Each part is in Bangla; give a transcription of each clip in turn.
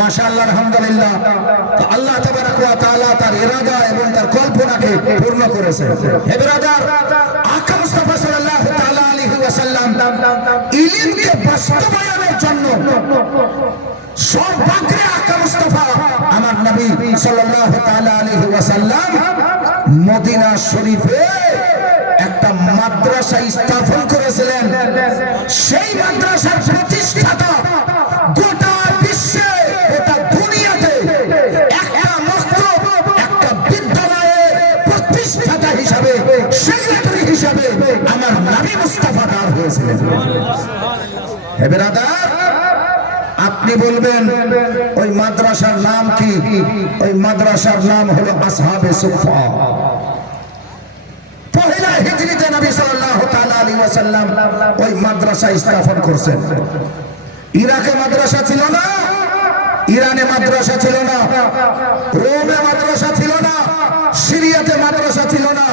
মাশাআল্লাহ, আলহামদুলিল্লাহ। আল্লাহ তাবারাক ওয়া তাআলা তার ইরাদা এবং তার কল্পনাকে পূর্ণ করেছে। হে ব্রাদার, আকা মুস্তাফা সাল্লাল্লাহু তাআলা আলাইহি ওয়াসাল্লাম ইলমকে বাস্তবায়নের জন্য সর্বাগ্রে আকা মুস্তাফা আমার নবী সাল্লাল্লাহু তাআলা আলাইহি ওয়াসাল্লাম মদিনা শরীফে একটা মাদ্রাসা স্থাপন করেছিলেন। সেই মাদ্রাসার প্রতিষ্ঠাতা গোটা বিশ্বে, গোটা দুনিয়াতে একটা মক্তব, একটা বিদ্যালয়ের প্রতিষ্ঠাতা হিসাবে, সেক্রেটারি হিসাবে আমার নবী মুস্তাফা দাঁড় হয়েছিলেন। হে ব্রাদার, আপনি বলবেন ওই মাদ্রাসার নাম কি? ওই মাদ্রাসার নাম হলো আসহাবে সুফা। পহেলা হিজরিতে নবী সাল্লাল্লাহু তাআলা আলাইহি ওয়াসাল্লাম ওই মাদ্রাসা স্থাপন করেছেন। ইরাকে মাদ্রাসা ছিল না, ইরানে মাদ্রাসা ছিল না, রোমে মাদ্রাসা ছিল না, সিরিয়াতে মাদ্রাসা ছিল না,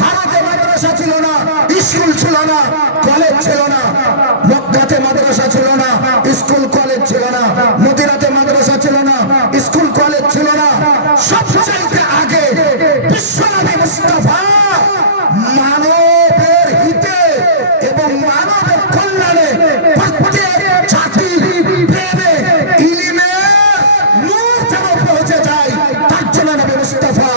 ভারতে মাদ্রাসা ছিল না, স্কুল ছিল না, কলেজ ছিল না, মক্কাতে মাদ্রাসা ছিল না, স্কুল কলেজ ছিল না, মদিনাতে মাদ্রাসা ছিল না, স্কুল কলেজ ছিল না। সবচাইতে আগে বিশ্বনবী মুস্তাফা মানবের হিতে এবং মানবের কল্যাণে প্রত্যেক জাতির প্রেমে ইলমে নূর যেন পৌঁছে যায়, তার জন্য নবী মুস্তাফা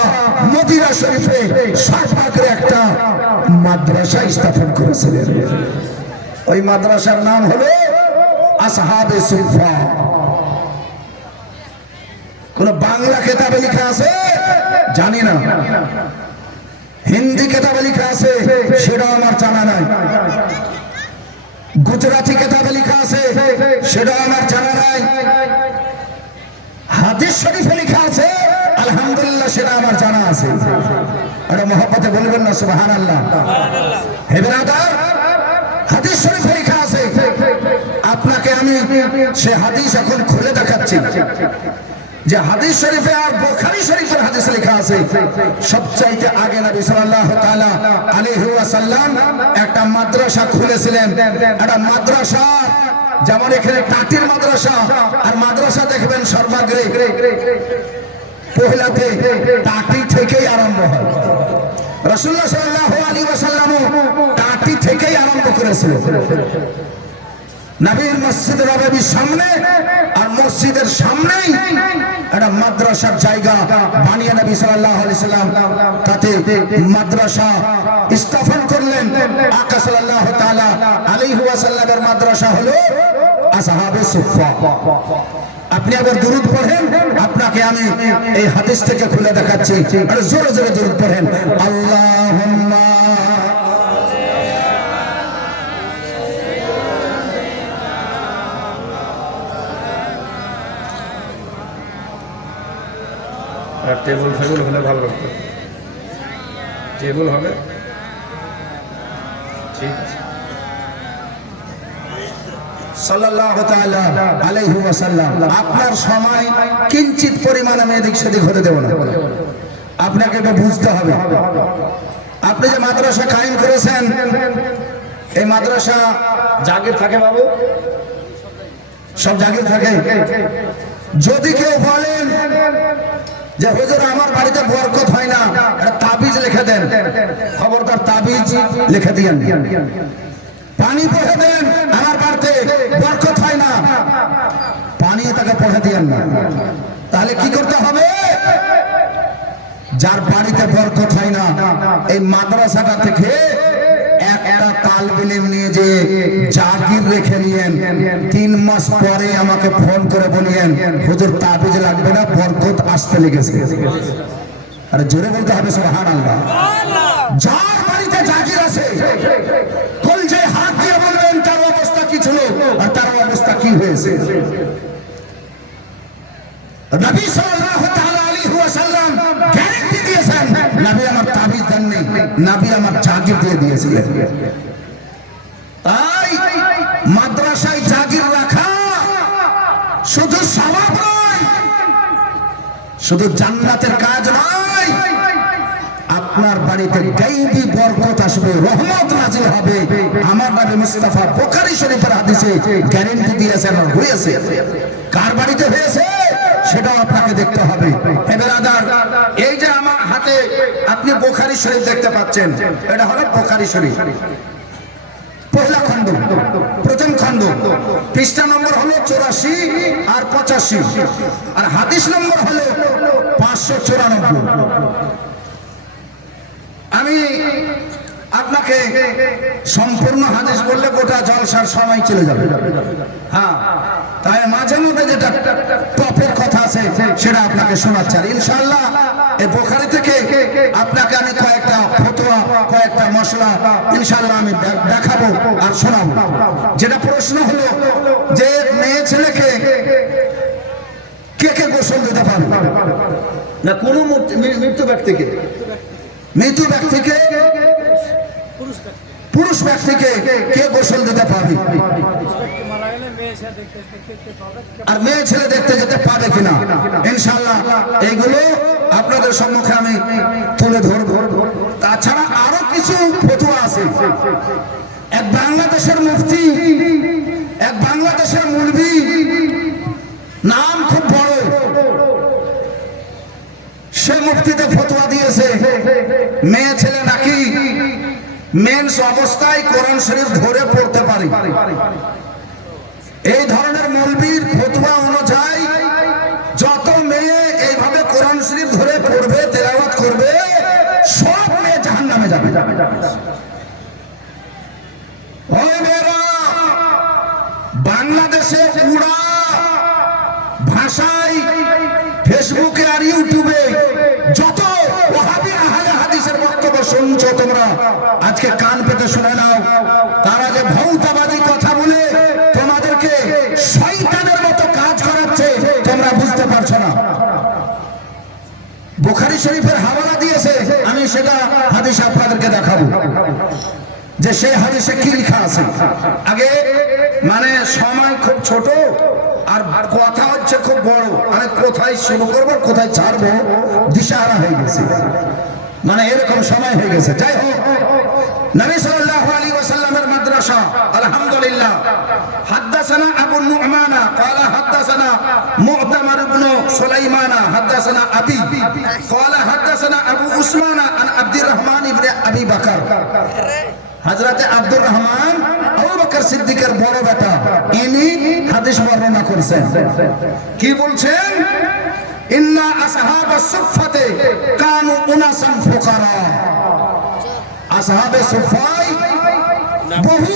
মদিনা শরীফে সর্বাগ্রে একটা মাদ্রাসা স্থাপন করেছিলেন। ওই মাদ্রাসার নাম হলো আসহাবে সুফা। কোন বাংলা কিতাবে লেখা আছে জানি না, হিন্দি কিতাবে লেখা আছে সেটাও আমার জানা নাই, গুজরাটি কিতাবে লেখা আছে সেটাও আমার জানা নাই, হাদিস শরীফে লেখা আছে আলহামদুলিল্লাহ সেটা আমার জানা আছে। আর মহব্বতে বলবেন না সুবহানাল্লাহ। হে ব্রাদার, হাদিস শরীফে লেখা আছে, আপনাকে আমি সে হাদিস এখন খুলে দেখাচ্ছি যে হাদিস শরীফে আর বুখারী শরীফের হাদিস লেখা আছে সবচাইতে আগে নবী সাল্লাল্লাহু তাআলা আলাইহি ওয়াসাল্লাম একটা মাদ্রাসা খুলেছিলেন। একটা মাদ্রাসা যেমন এখানে টাটির মাদ্রাসা, আর মাদ্রাসা দেখবেন সর্বাগ্রে পহেলাতে টাটি থেকেই আরম্ভ হয়। রাসূলুল্লাহ সাল্লাল্লাহু আলাইহি ওয়াসাল্লাম টাটি থেকেই আরম্ভ করেছিলেন। নবীর মসজিদ নববীর সামনে আর মসজিদের সামনেই একটা মাদ্রাসার জায়গা বানিয়ে নবী সাল্লাল্লাহু আলাইহি সাল্লাম তাতে মাদ্রাসা স্থাপন করলেন। আকা সাল্লাল্লাহু তাআলা আলাইহি ওয়াসাল্লামের মাদ্রাসা হলো আসহাবে সুফা। আপনি আবার দুরূদ পড়েন, আপনাকে আমি এই হাদিস থেকে খুলে দেখাচ্ছি। আর জোরে জোরে দুরূদ পড়েন, আল্লাহুম্মা আর টেবিল ফেবুল হলে ভালো লাগতো, টেবিল হবে ঠিক আছে। সাল্লাল্লাহু তাআলা আলাইহি ওয়াসাল্লাম আপনার সময় কিঞ্চিত পরিমাণ আমি এদিক সেদিক হতে দেব না, আপনাকে এটা বুঝতে হবে। আপনি যে মাদ্রাসা কায়েম করেছেন, এই মাদ্রাসা জাগির থাকে বাবু, সব জাগির থাকে। যদি কেউ বলেন যে হুজুর আমার বাড়িতে বরকত হয় না, একটা তাবিজ লিখে দেন, খবরদার তাবিজ লিখে দিয়েন। পানি পড়ে দেন, আমার বাড়িতে বরকত হয় না, পানি তাকে পড়ে দিয়েন না। তাহলে কি করতে হবে? যার বাড়িতে বরকত হয় না, এই মাদ্রাসাটা থেকে একটা তালবে ইলম নিয়ে যে জাগির রেখে নিয়েন, 3 মাস পরে আমাকে ফোন করে বলিয়েন হুজুর তাবিজ লাগবে না, বরকত আসতে লেগেছে। আরে জোরে বলতে হবে সুবহানাল্লাহ। যার বাড়িতে জাগির আছে কলজে হাত দিয়ে বলবেন তার অবস্থা কি ছিল আর তার অবস্থা কি হয়েছে। নবী সাল্লাল্লাহু তাআলা আলাইহি ওয়াসাল্লাম গ্যারান্টি দিয়েছেন, নবী আমার তাবিজ দেননি, নবী আমার জাগির দিয়ে দিয়েছিলেন। তাই মাদ্রাসায় জাগির রাখা শুধু সওয়াব নয়, শুধু জান্নাতের কাজ নয়, আপনার বাড়িতে গায়বী বরকত আসবে, রহমত নাজিল হবে। আমার নবী মুস্তাফা বুখারী শরীফের হাদিসে গ্যারান্টি দিয়েছেন আর হয়েছে। কার বাড়িতে সেটাও আপনাকে দেখতে হবে। এবার আদার এই যে আমার হাতে আপনি বুখারী শরীফ দেখতে পাচ্ছেন, এটা হলো বুখারী শরীফ, পহেলা খণ্ড, প্রথম খণ্ড, পৃষ্ঠা নম্বর হলো 84 আর 85, আর হাদিস নম্বর হলো 594। আমি আপনাকে সম্পূর্ণ হাদিস বললে গোটা জলসার সময় চলে যাবে। হ্যাঁ, তাই মাঝে মধ্যে যেটা টপের কথা আছে সেটা আপনাকে শোনাচ্ছি। আর ইনশাআল্লাহ এই বুখারী থেকে আপনাকে আমি কয়েকটা ফতোয়া, কয়েকটা মশলা ইনশাআল্লাহ আমি দেখাবো আর শোনাবো। যেটা প্রশ্ন হলো যে মেয়ে ছেলেকে কে কে গোসল দিতে পারবে না, কোনো মৃত্যু ব্যক্তিকে, মৃত্যু ব্যক্তিকে, পুরুষ ব্যক্তিকে কে গোসল দিতে পারবে, আর মেয়ে ছেলে দেখতে যেতে পারে কিনা, ইনশাআল্লাহ এইগুলো আপনাদের সম্মুখে আমি তুলে ধরবো। তাছাড়া আরো কিছু ফতোয়া আছে। এক বাংলাদেশের মুফতি, এক বাংলাদেশের মুলবি, নাম খুব বড়, সে মুফতিতে ফতোয়া দিয়েছে মেয়ে ছেলে নাকি মেন্স অবস্থায় কোরআন শরীফ ধরে পড়তে পারে। এই ধরনের মৌলবীর ফতোয়া অনুযায়ী যত মেয়ে এইভাবে কোরআন শরীফ ধরে পড়বে, তেলাওয়াত করবে, সব মেয়ে জাহান্নামে যাবে। ওই মেয়েরা বাংলাদেশে উড়া ভাষায় ফেসবুকে আর ইউটিউবে যত ওয়াহাবি আহলে হাদিসের বক্তব্য শুনছো তোমরা, আজকে কান পেতে শুনে নাও। তারা যে ভৌতবাদী কথা বলে তোমাদেরকে শয়তানের মতো কাজ করাচ্ছে তোমরা বুঝতে পারছো না। বুখারী শরীফের হাওয়ালা দিয়েছে, আমি সেটা হাদিস আপনাদেরকে দেখাবো যে সেই হাদিসে কি লেখা আছে। আগে মানে সময় খুব ছোট আর কথা হচ্ছে খুব বড়, আমি কোথায় শুরু করবো কোথায় ছাড়বো দিশাহারা হয়ে গেছে, মানে এরকম সময় হয়ে গেছে। যাই হোক, নবী সাল্লাল্লাহু আলাইহি ওয়াসাল্লামের মাদ্রাসা, আলহামদুলিল্লাহ। হাদাসানা আবু নু'মানা قال حدثنا মু'তামার ইবনে সুলাইমানা হাদাসানা আবি قال حدثنا আবু উসমান আন আব্দুর রহমান ইবনে আবি বকর। হযরত আব্দুর রহমান আবু বকর সিদ্দিকের বড় বেটা, ইনি হাদিস বর্ণনা করেছেন। কি বলছেন? ইন্না আসহাবাস সুফফাতে কানু উনাসান ফুকারা। আসহাবে সুফাই বহু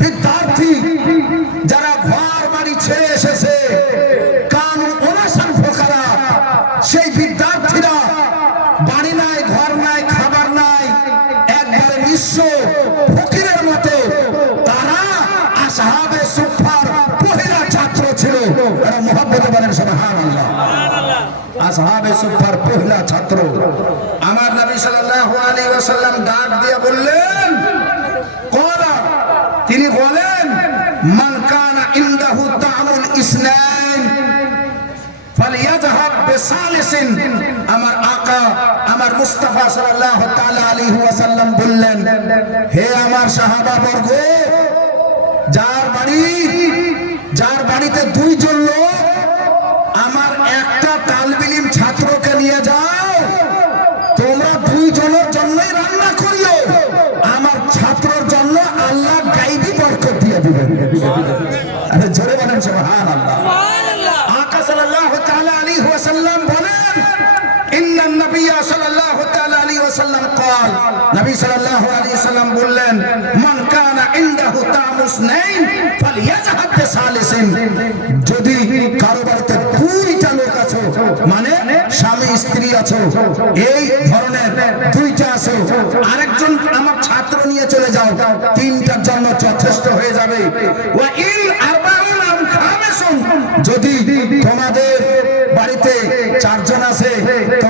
বিদ্যার্থী যারা ঘর বাড়ি ছেড়ে এসেছে, কানু উনাসান ফুকারা, সেই বিদ্যার্থীরা বাড়ি নাই, ঘর নাই, খাবার নাই, একবারে নিঃস্ব ফকিরের মতো। তারা আসহাবে সুফফার পহিলা ছাত্র ছিল। এরা মুহাব্বতে বলেন সুবহানাল্লাহ। আসহাবে সুফফার পহিলা ছাত্র। আমার নবী সাল্লাল্লাহু আলাইহি ওয়াসাল্লাম ডাক দিয়ে বললেন, ক্বালা, তিনি বলেন, মান কানা ইনদাহু তা'মুল ইসনান ফালিয়াযহাব বিসালিসিন। আমার আকা, আমার মুস্তাফা সাল্লাল্লাহু তাআলা আলাইহি ওয়াসাল্লাম বললেন, হে আমার সাহাবা বর্গ, যার বাড়িতে দুইজন লোক, আমার একটা তালিবে ইলম ছাত্রকে নিয়ে যাও, তোমরা দুইজনের জন্যই রান্না করিও, আমার ছাত্রের জন্য আল্লাহ গায়বী বরকত দিয়ে দিবেন। আরে জোরে বলেন সুবহানাল্লাহ। আকা সাল্লাল্লাহু তাআলা আলাইহি ওয়াসাল্লাম বলেন, ইন্নান নাবিয়্যা সাল্লাল্লাহু তাআলা আলাইহি ওয়াসাল্লাম قال, নবী সাল্লাল্লাহু আলাইহি ওয়াসাল্লাম বললেন, মান কানা ইনদাহু তা'মুস নাইন ফালিয়াযহাব বিসালিসিন। যদি কারো বাড়িতে দুইটা লোক আছে, মানে স্বামী স্ত্রী আছে, এই ধরনের দুইটা আছে, আরেকজন আমার ছাত্র নিয়ে চলে যাও, তিনটার জন্য যথেষ্ট হয়ে যাবে। ওয়া ইন আরবাউন আম খামিসুন, যদি তোমাদের বাড়িতে চারজন আছে তো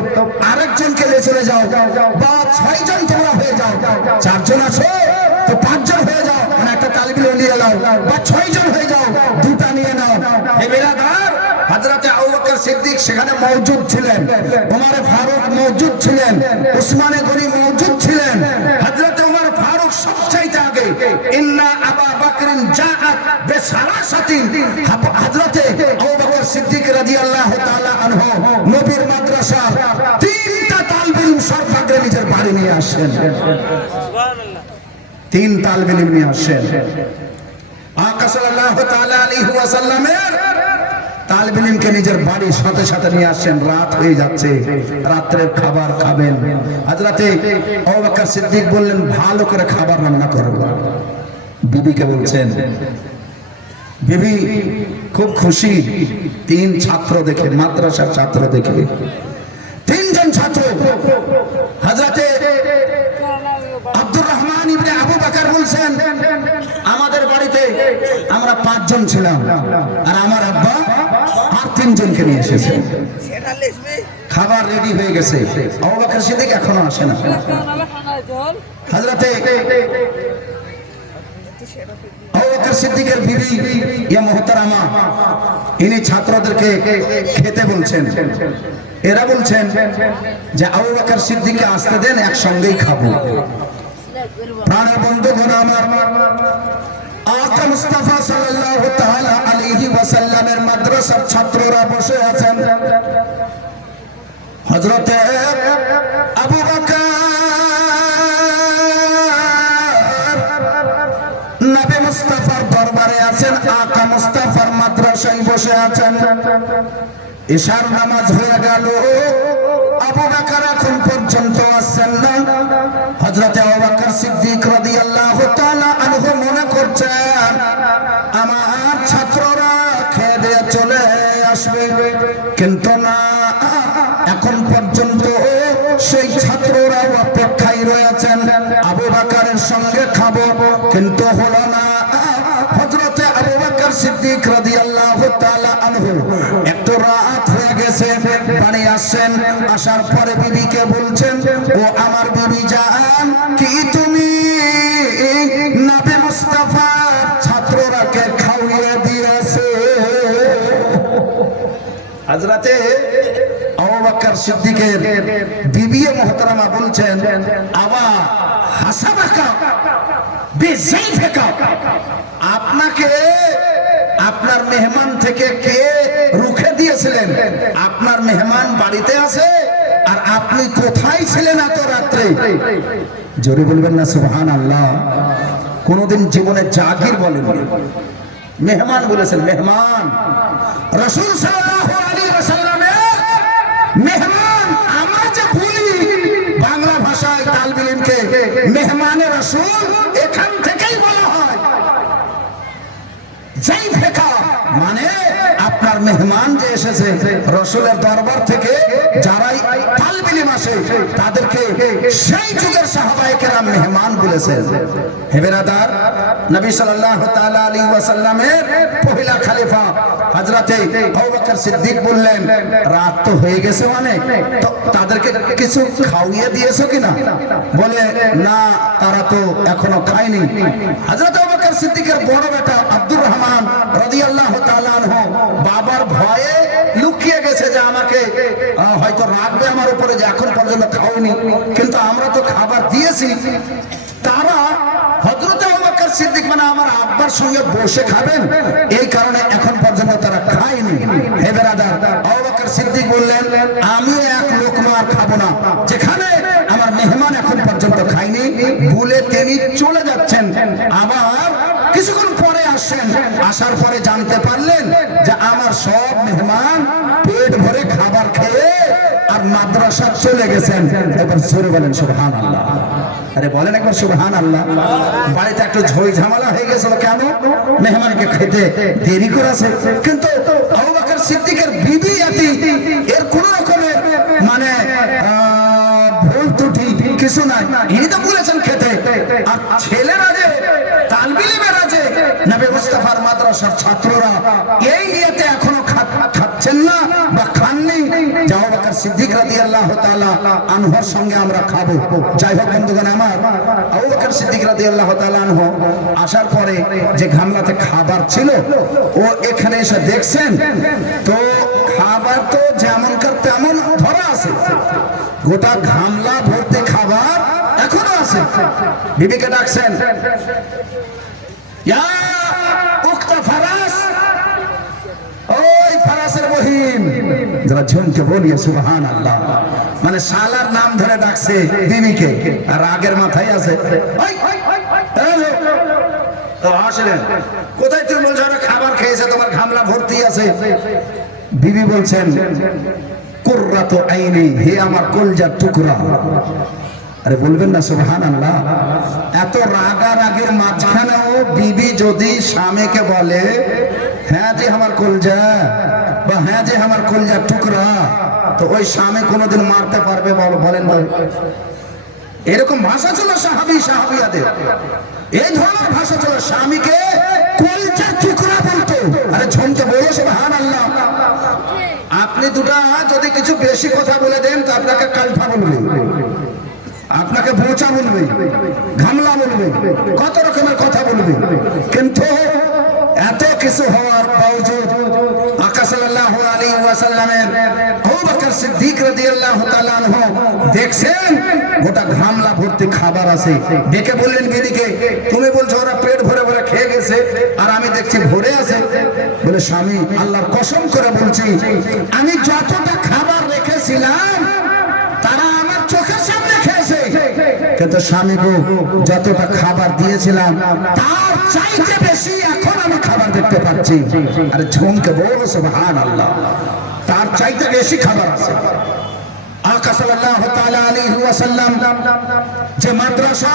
আরেকজনকে নিয়ে চলে যাও, বা ছয়জন তোমরা হয়ে যাও। চারজন আছো তো পাঁচজন হয়ে যাও, মানে একটা তালিবিল নিয়ে নাও, বা ছয়জন হয়ে যাও, দুটা নিয়ে নাও। হে বিরাদার, হযরত আবু বকর সিদ্দিক সেখানে মওজুদ ছিলেন, ওমর ফারুক মওজুদ ছিলেন, উসমান গনি মওজুদ ছিলেন। হযরত ওমর ফারুক সবচাইতে আগে, ইন্না আবু বকরিন জাআত বিসালাসাতিন, হযরত আবু বকর সিদ্দিক রাদিয়াল্লাহু তাআলা আনহু নবীর মাদ্রাসা তিনটা তালবে ইলম সর্বাগ্রে নিজের বাড়ি নিয়ে আসেন। সুবহানাল্লাহ। তিন তালবে ইলম নিয়ে আসেন। আকা সাল্লাল্লাহু তাআলা আলাইহি ওয়াসাল্লামের তালবে ইলমকে নিজের বাড়ির সাথে সাথে নিয়ে আসেন। রাত হয়ে যাচ্ছে, রাত্রের খাবার খাবেন। হযরতে আবু বকর সিদ্দিক বললেন, ভালো করে খাবার রান্না করো। বিবিকে বলছেন, বিবি খুব খুশি তিন ছাত্র দেখে, মাদ্রাসার ছাত্র দেখে। তিনজন ছাত্র, হযরতে আব্দুর রহমান ইবনে আবু বকর বলছেন, আমাদের বাড়িতে আমরা 5 জন ছিলাম, আর আমার আব্বা আর 3 জনকে নিয়ে এসেছে। খাবার রেডি হয়ে গেছে, আবু বকর সিদ্দিক এখনো আসে না। হযরতে আবু বকর সিদ্দিকের বিবি ইয়া মুহতারামা, ইনি ছাত্রদেরকে খেতে বলছেন। এরা বলছেন যে আবু বকর সিদ্দিককে আসতে দেন, একসঙ্গেই খাবো। প্রাণের বন্ধুগণ আমার, আকা মুস্তাফা সাল্লাল্লাহু তাআলা আলাইহি ওয়াসাল্লামের মাদ্রাসার ছাত্ররা বসে আছেন। হযরতে আবু বকর নবী মুস্তাফার দরবারে আছেন, আকা মুস্তাফার মাদ্রাসায় বসে আছেন। ইশার নামাজ হয়ে গেল, আবু বকর এখন পর্যন্ত আসছেন না। হযরতে আবু বকর সিদ্দিক রাদিয়াল্লাহু তাআলা আনহু মনে করছেন, আমার ছাত্ররা খেয়ে দিয়ে চলে আসবে, কিন্তু না, এখন পর্যন্ত সেই ছাত্ররা অপেক্ষায় রয়েছেন আবু বকরের সঙ্গে খাবো, কিন্তু হলো না। হযরতে আবু বকর সিদ্দিক রাদিয়াল্লাহু তাআলা আনহু একটু রাত হয়ে গেছে, বাড়ি আসেন। আসার পরে বিবিকে বলছেন, ও আমার বিবি জান, কি তুমি নবী মুস্তাফার ছাত্ররাকে খাওয়িয়ে দিয়েছো? হযরতে আবু বকর সিদ্দিকের বিবি মুহতারামা বলছেন, আবা হাসাবাকা বিজাইফিকা, আপনাকে আপনার মেহমান থেকে কে রুখে দিয়েছিলেন? আপনার মেহমান বাড়িতে আছে, আর আপনি কোথায় ছিলেন এত রাত্রে? জোরে বলবেন না সুবহানাল্লাহ। কোনদিন জীবনে জাগির বলেন, মেহমান বলেছেন। মেহমান রাসূল সাল্লাল্লাহু আলাইহি ওয়াসাল্লামের মেহমান। আমরা যে বলি বাংলা ভাষায় তালবে ইলমকে মেহমানে রাসূল, এখান থেকেই বলা হয়। জাইফিকা মানে আপনার মেহমান যে এসেছে রাসূলের দরবার থেকে, যারাই তালবে ইলম আসে তাদেরকে সেই যুগের সাহাবায়ে কেরাম মেহমান বলেছেন। হে বেরাদার, নবী সাল্লাল্লাহু তাআলা আলাইহি ওয়াসাল্লামের পহেলা খলিফা হযরতে আবু বকর সিদ্দিক বললেন, রাত তো হয়ে গেছে, মানে তো তাদেরকে কিছু খাওয়িয়ে দিয়েছো কিনা? বলে, না, তারা তো এখনো খায়নি। হযরত আবু বকর সিদ্দিকের বড় বেটা আব্দুর রহমান রাদিয়াল্লাহু তাআলা আনহু বাবার ভয়ে লুকিয়ে গেছে যে আমাকে হয়তো রাখবে আমার উপরে, যে এখন পর্যন্ত খাওনি, কিন্তু আমরা তো খাবার দিয়েছি। তারা হযরত আবু বকর সিদ্দিক মানে আমার আব্বার সঙ্গে বসে খাবেন, এই কারণে এখন পর্যন্ত তারা খায়নি। হে বেরাদার, আবু বকর সিদ্দিক বললেন, আমি এক লোকমা আর খাবো না, যেখানে আমার মেহমান এখন পর্যন্ত খায়নি, বলে তিনি চলে যাচ্ছেন। আবার কিছুক্ষণ পরে আসেন, আসার পরে জানতে পারলেন যে আমার সব মেহমান পেট ভরে খাবার খেয়ে আর মাদ্রাসা চলে গেছেন। এবার জোরে বলেন সুবহানাল্লাহ। আরে বলেন একবার সুবহানাল্লাহ। বাড়িতে একটু ঝই ঝামেলা হয়ে গেছিল, কেন? মেহমানকে খেতে দেরি করেছে। কিন্তু আবু বকর সিদ্দিকের বিবি এর কোন রকমের মানে ভুল ত্রুটি কিছু নাই, ইনি তো বলেছেন খেতে। আর ছেলেরা যে তালবে ইলমেরা যে নবী মুস্তাফার মাদ্রাসার ছাত্ররা, এই নিয়তে এখনো খাচ্ছেন না বা খাননি, আবু বকর সিদ্দিক রাদিয়াল্লাহু তাআলা আনহুর সঙ্গে আমরা খাবো। যাই হোক বন্ধুগণ আমার, আবু বকর সিদ্দিক রাদিয়াল্লাহু তাআলা আনহু আসার পরে যে গামলাতে খাবার ছিল, ও এখানে এসে দেখছেন তো খাবার তো যেমনকার তেমন ধরা আছে, গোটা গামলা ভর্তি খাবার এখনো আছে। বিবিকে ডাকছেন, ইয়া উক্তা ফারাস, ওই ফারাস আব্বাসের বহিন, যারা ঝুমকে বলিয়ে সুবহানাল্লাহ। মানে শালার নাম ধরে ডাকছে বিবিকে, আর রাগের মাথায় আছে আসলেন কোথায়? তুমি বলছো ওরা খাবার খেয়েছে, তোমার ঘামলা ভর্তি আছে। বিবি বলছেন কুররাতু আইনি, হে আমার কলজার টুকরা। আরে বলবেন না সুবহানাল্লাহ? এত রাগারাগির মাঝখানেও বিবি যদি স্বামীকে বলে হ্যাঁ যে আমার কলজা, বা হ্যাঁ যে আমার কলজার টুকরা, তো ওই স্বামী কোনোদিন মারতে পারবে? বলেন ভাই। এরকম ভাষা ছিল সাহাবিয়াদের, এই ধরনের ভাষা ছিল। স্বামীকে কলজার টুকরা বলতো। আরে ঝুমকে বলো সুবহানাল্লাহ। আপনি দুটা যদি কিছু বেশি কথা বলে দেন তো আপনাকে কালফা বলবে, আপনাকে বোচা বলবে, ঘামলা বলবে, কত রকমের কথা বলবে। কিন্তু এত কিছু হওয়ার বাবজুদ আকা সাল্লাল্লাহু আলাইহি ওয়াসাল্লামের আবু বকর সিদ্দিক রাদিয়াল্লাহু তাআলা আনহু দেখছেন গোটা ঘামলা ভর্তি খাবার আছে। দেখে বললেন বিবিকে, তুমি বলছো ওরা পেট ভরে ভরে খেয়ে গেছে, আর আমি দেখছি ভরে আছে। বলে স্বামী, আল্লাহর কসম করে বলছি, আমি যতটা খাবার রেখেছিলাম তারা আমার চোখের সামনে খেয়েছে, কিন্তু স্বামীকে যতটা খাবার দিয়েছিলাম তার চাইতে বেশি এখন আমি খাবার দেখতে পাচ্ছি। আরে ঝুমকে বলো সুবহানাল্লাহ, তার চাইতে বেশি খাবার আছে। আকা সাল্লাল্লাহু তাআলা আলাইহি ওয়াসাল্লাম যে মাদ্রাসা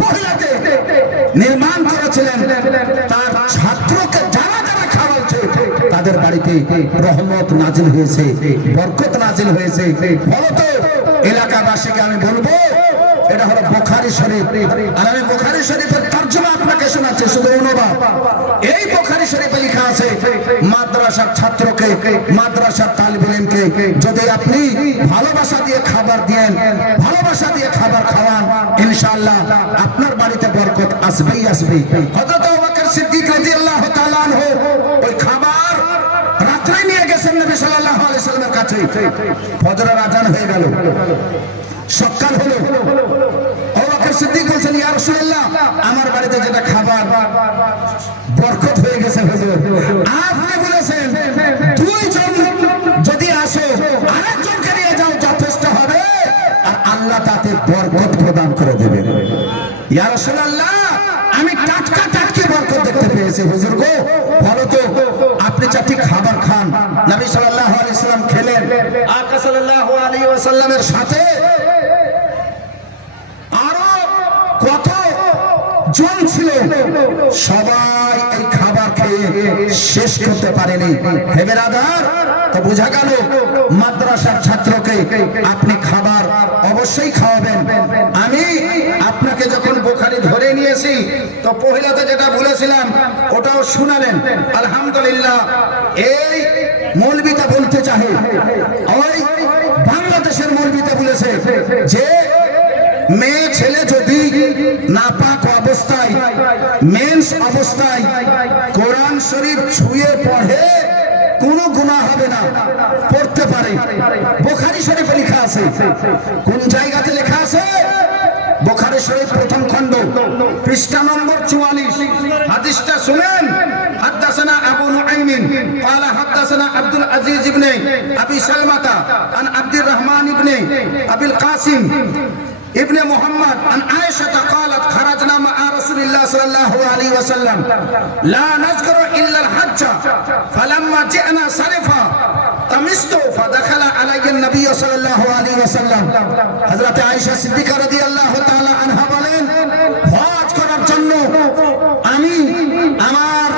পহিলাতে নির্মাণ করেছিলেন, তার ছাত্রকে যারা যারা খাওয়াচ্ছে তাদের বাড়িতে রহমত নাজিল হয়েছে, বরকত নাজিল হয়েছে। ফলত এলাকাবাসীকে আমি বলবো, এটা হলো বুখারী শরীফ, আর আমি বুখারী শরীফের তরজমা আপনাকে শোনাচ্ছি, শুধু অনুবাদ। এই বুখারী শরীফে লেখা আছে, মাদ্রাসার ছাত্রকে, মাদ্রাসার তালিবুল ইলমকে যদি আপনি ভালোবাসা দিয়ে খাবার দেন, ভালোবাসা দিয়ে খাবার খাওয়ান, ইনশাআল্লাহ আপনার বাড়িতে বরকত আসবেই আসবে। হযরত আবু বকর সিদ্দিক রাদিয়াল্লাহু তাআলা আনহু ওই খাবার রাত্রে নিয়ে গেছেন নবী সাল্লাল্লাহু আলাইহি ওয়াসাল্লামের কাছে। ফজরের আযান হয়ে গেল, সকাল হলো। আবু বকর সিদ্দিক বলছেন, ইয়া রাসূলুল্লাহ, আমার বাড়িতে যেটা খাবার বরকত হয়ে গেছে হুজুর, আপনি বলেছেন দুইজন যদি আসো আরেকজনকে নিয়ে যাও, যথেষ্ট হবে, আর আল্লাহ তাতে বরকত প্রদান করে দেবেন। ইয়া রাসূলুল্লাহ, আমি টাটকা টাটকি বরকত দেখতে পেয়েছি হুজুর গো, বলো তো আপনি চারটি খাবার খান। নবী সাল্লাল্লাহু আলাইহি ওয়াসাল্লাম খেলেন। আকা সাল্লাল্লাহু আলাইহি ওয়াসাল্লামের সাথে আরো কত জন ছিল, সবাই এই খাবার খেয়ে শেষ করতে পারেনি। হে বেরাদার, তো বোঝা গেল মাদ্রাসার ছাত্রকে আপনি খাবার অবশ্যই খাওয়াবেন। আমি আপনাকে যখন বুখারী ধরে নিয়েছি, তো পহিলাতে যেটা বলেছিলাম ওটাও শুনালেন। আলহামদুলিল্লাহ, এই মৌলবীটা বলতে চাহে, ওই বাংলাদেশের মৌলবীটা বলেছে যে মেয়ে ছেলে যদি নাপাক অবস্থায়, মেন্স অবস্থায় কোরআন শরীফ ছুঁয়ে পড়ে কোনো গুনাহ হবে না, পড়তে পারে। বুখারী শরীফে লেখা আছে। কোন জায়গাতে লেখা আছে? বুখারী শরীফ প্রথম খণ্ড, পৃষ্ঠা নম্বর 44। হাদিসটা শুনেন। حدثنا أبو نعيم قال حدثنا عبد العزيز بن أبي سلمة عن عبد الرحمن بن أبي القاسم ابن محمد عن عائشة قالت خرجنا مع رسول الله صلى الله عليه وسلم لا نذكر إلا الحج فلما جئنا صرفا طمست فدخل علي النبي صلى الله عليه وسلم। হযরত আয়েশা সিদ্দিকা রাদিয়াল্লাহু তাআলা আনহা বলেন, হজ করার জন্য আমি আমার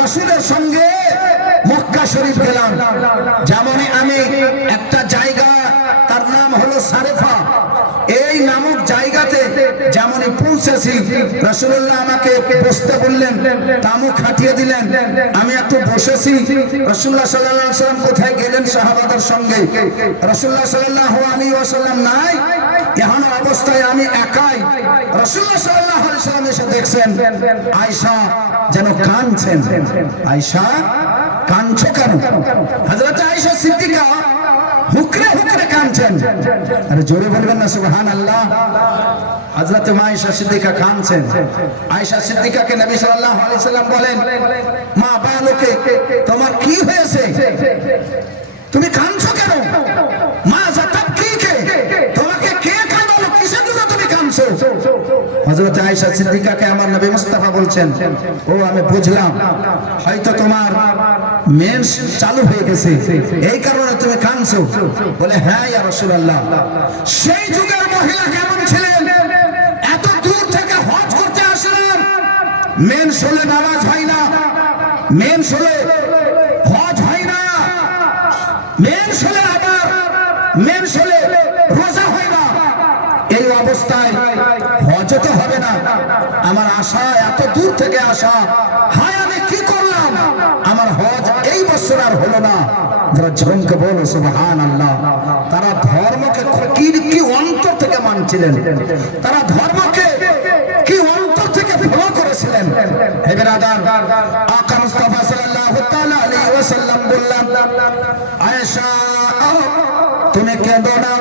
রাসূলের সঙ্গে মক্কা শরীফ গেলাম। যেমনই আমি একটা জায়গা, তার নাম হলো সারেফা, এই নামক জায়গাতে যেমনই পৌঁছেছি, রাসূলুল্লাহ আমাকে বসতে বললেন, তামু খাটিয়ে দিলেন। আমি একটু বসেছি। রাসূলুল্লাহ সাল্লাল্লাহু আলাইহি ওয়াসাল্লাম কোথায় গেলেন সাহাবাদের সঙ্গে? রাসূলুল্লাহ সাল্লাল্লাহু আলাইহি ওয়াসাল্লাম নাই, এমন অবস্থায় আমি একাই। রাসূলুল্লাহ সাল্লাল্লাহু আলাইহি ওয়াসাল্লাম এসে দেখছেন আয়েশা যেন কাঁদছেন। আয়েশা, কাঁদছো কেন? হযরত আয়েশা সিদ্দিকা হুকরে হুকরে কাঁদছেন। আরে জোরে বলবেন না সুবহানাল্লাহ। হযরত আয়েশা সিদ্দিকা কাঁদছেন। আয়েশা সিদ্দিকাকে নবী সাল্লাল্লাহু আলাইহি ওয়াসাল্লাম বলেন, মা বালুকে, তোমার কি হয়েছে? হযরত আয়েশা সিদ্দিকাকে আমার নবী মুস্তাফা বলছেন, ও আমি বুঝলাম হয়তো তোমার মেন্স চালু হয়ে গেছে, এই কারণে তুমি কাঁদছো। বলে হ্যাঁ ইয়া রাসূলুল্লাহ। সেই যুগের মহিলা কেমন ছিলেন? এত দূর থেকে হজ করতে আসলেন, মেন্স হলে নামাজ হয় না, মেন্স হলে হজ হয় না, মেন্স হলে আবার মেন্স হলে রোজা হয় না। এই অবস্থায় হজ তো হবে না। আমার আশা, এত দূর থেকে আসা, হায় আমি কি করলাম, আমার হজ এই বছর আর হলো না। যারা জনকে বলো সুবহানাল্লাহ, তারা ধর্মকে কি অন্তর থেকে মানছিলেন, তারা ধর্মকে কি অন্তর থেকে ফলো করেছিলেন। হে বিরাদার, আকা মুস্তাফা সাল্লাল্লাহু তাআলা আলাইহি ওয়াসাল্লাম বললেন, আয়েশা তুমি কেঁদো না,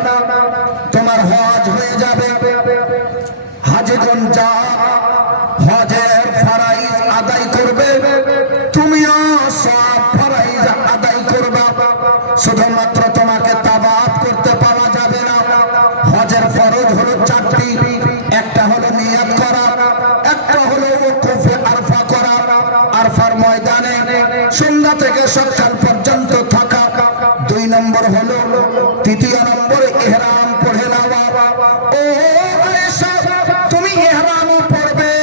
তোমার হজ হয়ে যাবে। হাজীগণ যা হজের ফরজ আদায় করবে, তুমিও সব ফরজ আদায় করবে। শুধুমাত্র তোমাকে তাওয়াফ করতে পাওয়া যাবে না। হজের ফরজ হলো 4টি, একটা হলো নিয়ত করা, একটা হলো ওকুফে আরফা করা, আরফার ময়দানে সন্ধ্যা থেকে সকাল পর্যন্ত থাকা। 2 নম্বর হলো, তৃতীয় নম্বর ইহরাম পড়ে নেওয়া। ও আয়েশা, তুমি ইহরামও পড়বে,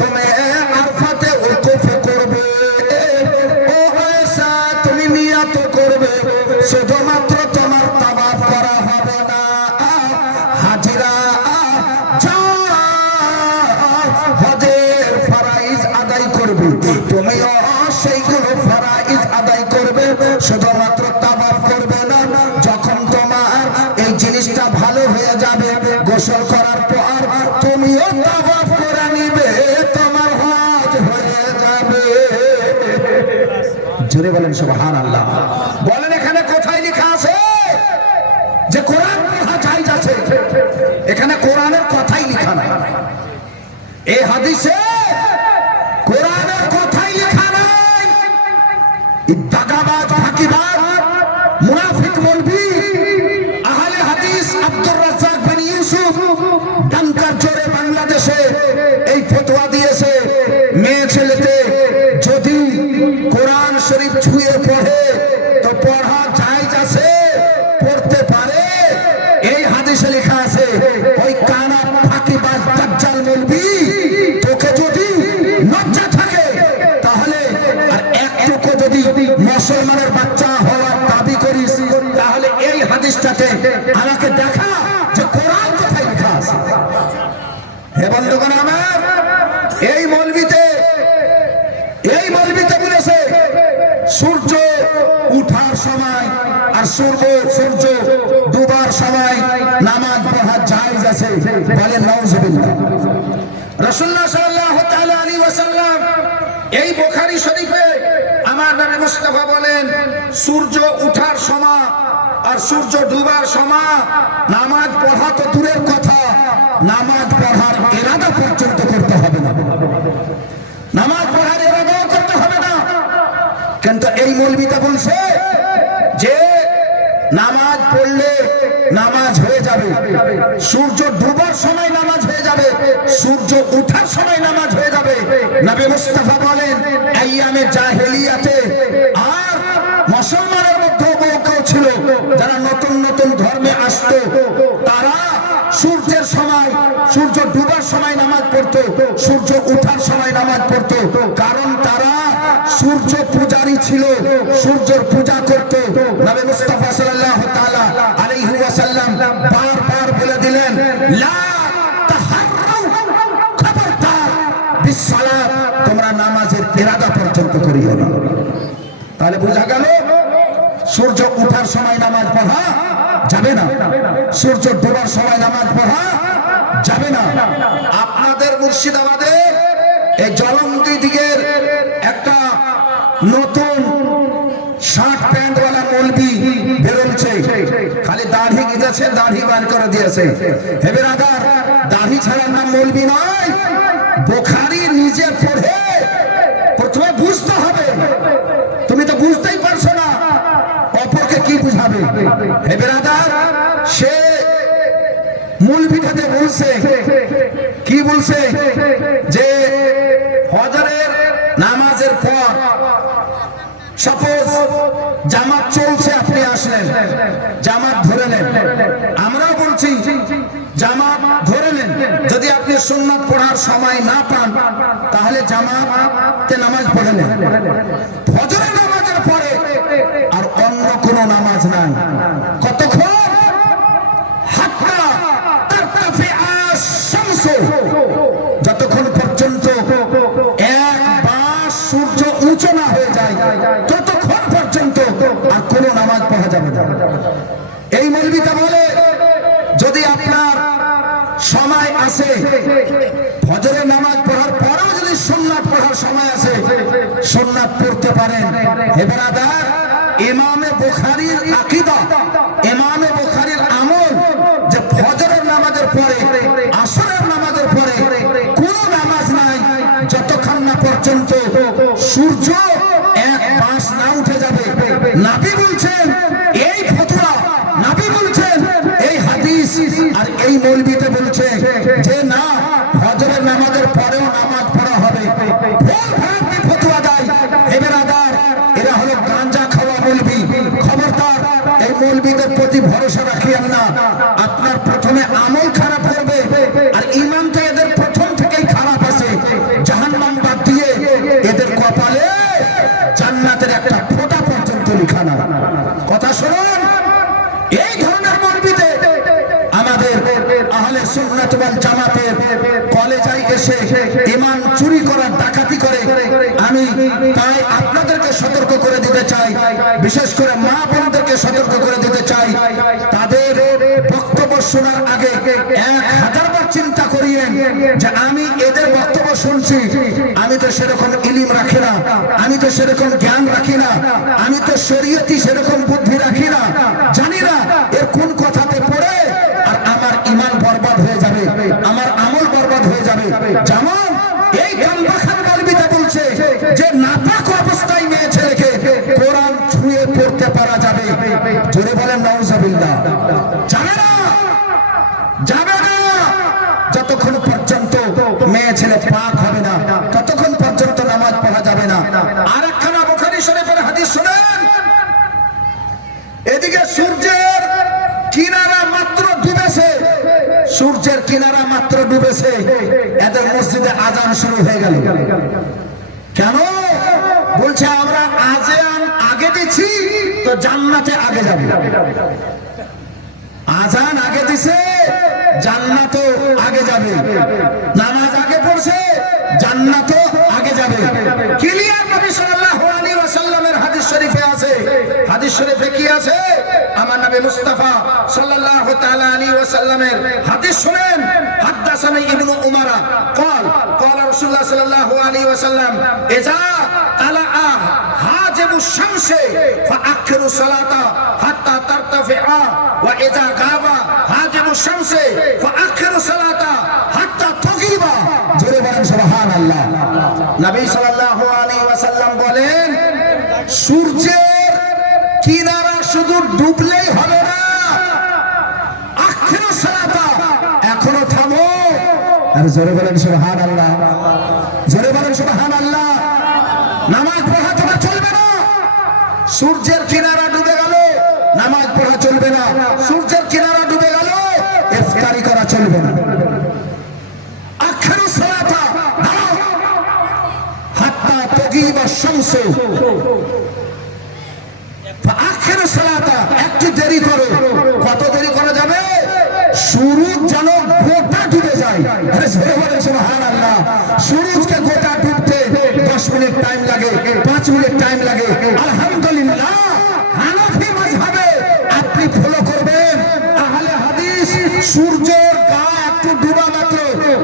তুমি আরফাতে ওকুফ করবে। ও আয়েশা, তুমি নিয়ত করবে, শুধুমাত্র তোমার তাওয়াফ করা হবে না। হাজিরা যা হজের ফরজ আদায় করবে, তুমিও সেইগুলো ফরজ আদায় করবে, শুধুমাত্র তাওয়াফ করবে না। যখন তোমার এই জিনিসটা ভালো হয়ে যাবে, গোসল করার পর তুমিও তাওয়াফ করে নিবে, তোমার হজ হয়ে যাবে। জোরে বলেন সুবহানাল্লাহ। বলেন এখানে কোথায় লেখা আছে যে কোরআন পড়া জায়েজ আছে? এখানে কোরআনের কথাই লেখা নাই। এই হাদিসে কোরআনের কথাই লেখা নাই। দাগাবাজ, ফাঁকিবাজ, মুনাফিক মৌলভী আহলে হাদিস আব্দুর রাজ্জাক বিন ইউসুফ ডাঙ্কার জোরে বাংলাদেশে এই ফতোয়া দিয়েছে, মেয়ে ছেলেতে যদি কোরআন শরীফ ছুঁয়ে পড়ে তো পড়া জায়েজ আছে, পড়তে পারে। এই হাদিসে লেখা আছে। ওই কানা ফাঁকিবাজ দাজ্জাল মৌলভী, তোকে যদি লজ্জা থাকে তাহলে আর একটুকু যদি মুসলমানের বাচ্চা হওয়ার দাবি করিস, তাহলে এই হাদিসটাতে আমাকে দেখা যে কোরআন কোথায় লেখা আছে। হে বন্ধুগণ আমার, এই মৌলভীতে বলেছে সূর্য উঠার সময় আর সূর্য ডুবার সময় নামাজ পড়া জায়েজ আছে। বলেন নাউজুবিল্লাহ। রাসূলুল্লাহ সাল্লাল্লাহু তাআলা আলাইহি ওয়াসাল্লাম এই বুখারী শরীফে আমার নবী মুস্তাফা বলেন, সূর্য উঠার সময় আর সূর্য ডুবার সময় নামাজ পড়া তো দূরের কথা, নামাজ পড়ার ইরাদা পর্যন্ত করতে হবে না। নামাজ পড়ার ইরাদাও করতে হবে না। কিন্তু এই মৌলভীটা বলছে যে নামাজ পড়লে নামাজ হয়ে যাবে, সূর্য ডুবার সময় নামাজ হয়ে যাবে, সূর্য উঠার সময় নামাজ হয়ে যাবে। নবী মুস্তাফা বলেন, আইয়ামে জাহেলিয়াতে আর মুসলমানের মধ্যে কেউ ছিল যারা নতুন নতুন ধর্মে আসতো, তারা সূর্যের সময়, সূর্য ডুবার সময় নামাজ পড়তো, সূর্য উঠার সময় নামাজ পড়তো। কারণ তারা সূর্য পূজারী ছিল, সূর্যের পূজা করত। নবী মুস্তাফা সাল্লাল্লাহু তাআলা আলাইহি ওয়াসাল্লাম বারবার বলে দিলেন, লা তাহাররু, খবরদার, বিসসালাত, তোমরা নামাজের ইরাদা পর্যন্ত করিও না। তাহলে বোঝা গেল সূর্য উঠার সময় নামাজ পড়া যাবে না, সূর্য ডোবার সময় নামাজ পড়া যাবে না। আপনাদের মুর্শিদাবাদে এই জলঙ্গি দিকের একটা নতুন শার্ট প্যান্ট ওয়ালা মৌলভী বেরোচ্ছে, খালি দাড়ি গিয়েছে, দাড়ি বার করে দিয়েছে। হে বিরাদার, দাড়ি ছাড়ার নাম মৌলভী নয়। বুখারী নিজে পড়ে প্রথমে বুঝতে হবে। তুমি তো বুঝতেই পারছো না, অপরকে কি বুঝাবে? হে বিরাদার, সে মূল পিঠাতে বলছে কি বলছে যে ফজরের নামাজের পর সাপোজ জামাত চলছে, আপনি আসলেন, জামাত ধরে নেন। আমরাও বলছি জামাত ধরে নেন। যদি আপনি সুন্নাত পড়ার সময় না পান তাহলে জামাতে নামাজ পড়ে নেন। ফজরের নামাজের পরে আর অন্য কোনো নামাজ নাই। কতক্ষণ? হাত্তা তারতাফিআ আশ-শামসু, যতক্ষণ পর্যন্ত একবার সূর্য উঁচু না হয়ে যায় ততক্ষণ পর্যন্ত আর কোনো নামাজ পড়া যাবে না। এই মৌলবীটা বলে যদি আপনার সময় আসে ফজরের নামাজ পড়ার পরেও যদি সুন্নাত পড়ার সময় আসে সুন্নাত পড়তে পারেন। হে ব্রাদার, ইমামে বুখারীর আকীদা, ইমামে বুখারীর আমল যে ফজরের নামাজের পরে আসরের নামাজের পরে কোনো নামাজ নাই যতক্ষণ না পর্যন্ত সূর্য এক পাশ না উঠে যাবে। নবী বলছেন এই ফতোয়া, নবী বলছেন এই হাদিস, আর এই মৌলবীতে বলছে যে না ফজরের নামাজের পরেও নামাজ পড়া হবে। ভুল ভ্রান্তি ফতোয়া দেয়। হে ব্রাদার, এরা হলো গাঁজা খাওয়া মৌলবী। খবরদার, এই মৌলবীদের প্রতি ভরসা রাখিয়েন না। আপনার প্রথমে আমল খারাপ করবে, আর ঈমান তো এদের প্রথম থেকেই খারাপ আছে। জাহান্নাম বাদ দিয়ে এদের কপালে জান্নাতের একটা ফোঁটা পর্যন্ত লেখা না। কথা শুনুন, এই ধরনের মৌলবীতে আমাদের আহলে সুন্নাত ওয়াল জামাতের কলেজায় এসে ঈমান চুরি করার ডাকাতি করে। আমি তাই আপনাদেরকে সতর্ক করে দিতে চাই, বিশেষ করে মা বোনদেরকে সতর্ক করে দিতে চাই, তাদের বক্তব্য শোনার আগে 1000 বার চিন্তা করিয়েন যে আমি এদের বক্তব্য শুনছি, আমি তো সেরকম ইলম রাখি না, আমি তো সেরকম জ্ঞান রাখি না, আমি তো শরীয়তি সেরকম বুদ্ধি রাখি না, জানি না এর কোন কথাতে পড়ে আর আমার ঈমান বরবাদ হয়ে যাবে, আমার আমল বরবাদ হয়ে যাবে। যেমন এই গামবাখান মৌলবীটা বলছে যে নাপাক অবস্থায় মেয়ে ছেলেকে কোরআন ছুঁয়ে পড়তে পারা যাবে। জোরে বলেন নাউজুবিল্লাহ। যাবে না, যাবে না, যতক্ষণ পর্যন্ত মেয়ে ছেলে পাক হবে না ততক্ষণ পর্যন্ত নামাজ পড়া যাবে না। আরেকখানা বুখারী শরীফের হাদিস শুনেন। এদিকে সূর্যের কিনারা মাত্র ডুবেছে, সূর্যের কিনারা মাত্র ডুবেছে, এদের মসজিদে আজান শুরু হয়ে গেল। কেন? বলছে আমরা আজান আগে দিচ্ছি তো জান্নাতে আগে যাবে। আজান আগে দিছে, জান্নাতও আগে যাবে। নামাজ আগে পড়ছে, জান্নাতও আগে যাবে। ক্লিয়ার নবী সাল্লাল্লাহু আলাইহি ওয়াসাল্লামের হাদিস শরীফে আছে। হাদিস শরীফে কি আছে? আমার নবী মুস্তাফা সাল্লাল্লাহু তাআলা আলাইহি ওয়াসাল্লামের হাদিস শুনেন। হাদাসানি ইবনু উমারা قال قال رسول الله صلى الله عليه وسلم اذا طلع حاجب الشمس فاخروا الصلاه حتى ترتفع واذا غاب حاجب الشمس فاخروا الصلاه حتى تغيب। জোরে বলেন সুবহানাল্লাহ। নবী সাল্লাল্লাহু আলাইহি ওয়াসাল্লাম বলেন সূর্যের কিনারা শুধু ডুবলেই হবে না, আখিরুস সালাতা, এখনো থামো। আর জোরে বলেন সুবহানাল্লাহ, জোরে বলেন সুবহানাল্লাহ। নামাজ পড়া তোমার চলবে না। সূর্যের কিনারা ডুবে গেল, নামাজ পড়া চলবে না। সূর্যের কিনারা ডুবে গেল, ইফতারি করা চলবে না। আখিরুস সালাতা হাত্তা তাগিবা শামসু, আখিরুস সালাতা, একটু দেরি করো। কত দেরি করা যাবে? সূরজ যেন গোটা ডুবে যায়। আরে জোরে বলেন সুবহানাল্লাহ। সূরজকে গোটা ডুবতে 10 মিনিট টাইম লাগে, 5 মিনিট টাইম লাগে। আলহামদুলিল্লাহ, হানাফি মাযহাবে আপনি ফলো করবেন আহলে হাদিস, সূর্যের গা একটু ডুবা মাত্র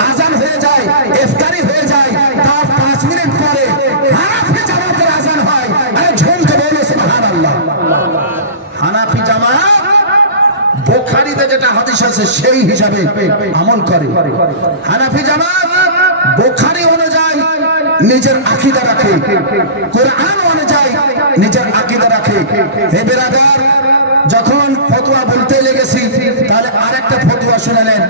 আজান হয়ে যায়, ইফতারি হয়ে যায়, তার 5 মিনিট পরে হানাফি জামাতের আজান হয়। আরে ঝুমকে বলো সুবহানাল্লাহ। হানাফি জামাত বুখারীতে যেটা হাদিস আছে সেই হিসাবে আমল করে। হানাফি জামাত বুখারী অনুযায়ী নিজের আকীদা রাখে, কোরআন অনুযায়ী নিজের আকীদা রাখে। হে ব্রাদার, যখন ফতোয়া বলতে লেগেছি তাহলে আরেকটা ফতোয়া শুনে নেন।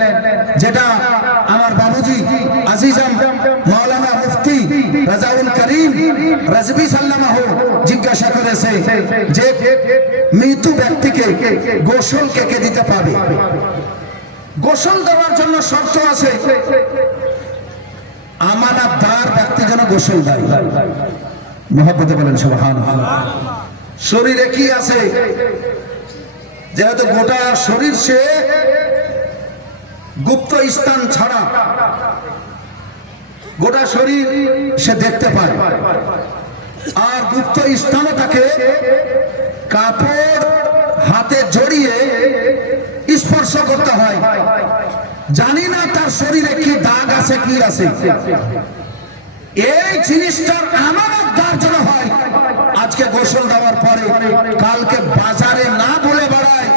করেছে যে মৃত ব্যক্তিকে গোসল কে কে দিতে পাবে। গোসল দেওয়ার জন্য শর্ত আছে, আমানতদার ব্যক্তি যেন গোসল দেয়। মহব্বতে বলেন সুবহানাল্লাহ। শরীরে কি আছে, যেহেতু গোটা শরীর সে গুপ্ত স্থান ছাড়া গোটা শরীর সে দেখতে পায়, আর গুপ্ত স্থানে তাকে কাপড় হাতে জড়িয়ে স্পর্শ করতে হয়। জানি না তার শরীরে কি দাগ আছে কি আছে, এই জিনিসটার আমানতদার যেন হয়। আজকে গোসল দেওয়ার পরে কালকে বাজারে না বলে বেড়ায়